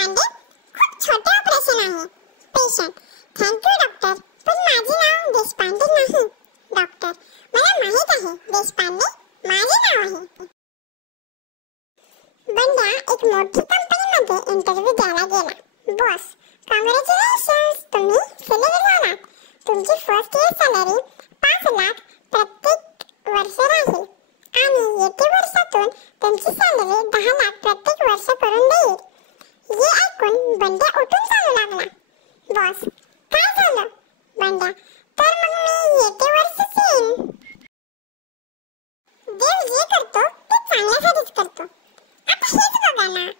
देशपांडे, खूप छोटे ऑपरेशन आहे. पेशंट, थँक यू डॉक्टर, पण माझे नाव देशपांडे नाही. डॉक्टर, मला माहित आहे देशपांडे माझे नाव आहे. बंड्या एक मोठी कंपनीमध्ये इंटरव्ह्यू द्यायला गेला. बॉस, कॉंग्रॅच्युलेशन्स, तुम्ही सिलेक्ट झालात. तुमची फर्स्ट इयर सॅलरी 5 लाख प्रत्येक वर्ष राहील आणि येत्या वर्षातून तुमची सॅलरी 10 लाख प्रत्येक वर्ष करून देईल. हे ऐकून बंड्या उठून चालू लागला. बॉस, काय झालं? बंड्या, तर मग मी येत्या वर्षीच येईन. देव जे करतो ते चांगल्यासाठीच करतो. आता हेच बघा ना,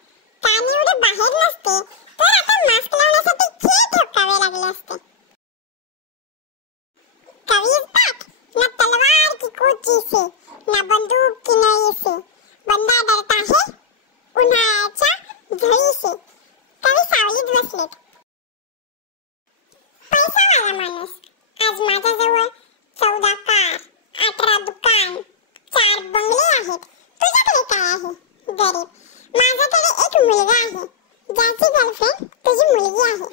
कान एवढे बाहेर नसते तर आता मास्क लावण्यासाठी खेळ ठोकावे लागले असते. कवि इज बैक, ना तलवार की कोची से, ना बंदूक की नई से, बंदा डरता है उन्हाळ्याच्या झळी से. कवी सावलीत बसलेत. पैसावाला माणूस, आज माझ्याजवळ 14 कार, 18 दुकान, 4 बंगले आहेत. तुझ्याकडे काय आहे? गरीब, माझ्याकडे एक मुलगा आहे ज्याची गर्लफ्रेंड तुझी मुलगी आहे.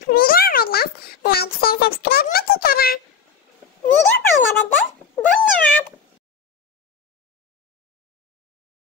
व्हिडिओ आवडल्यास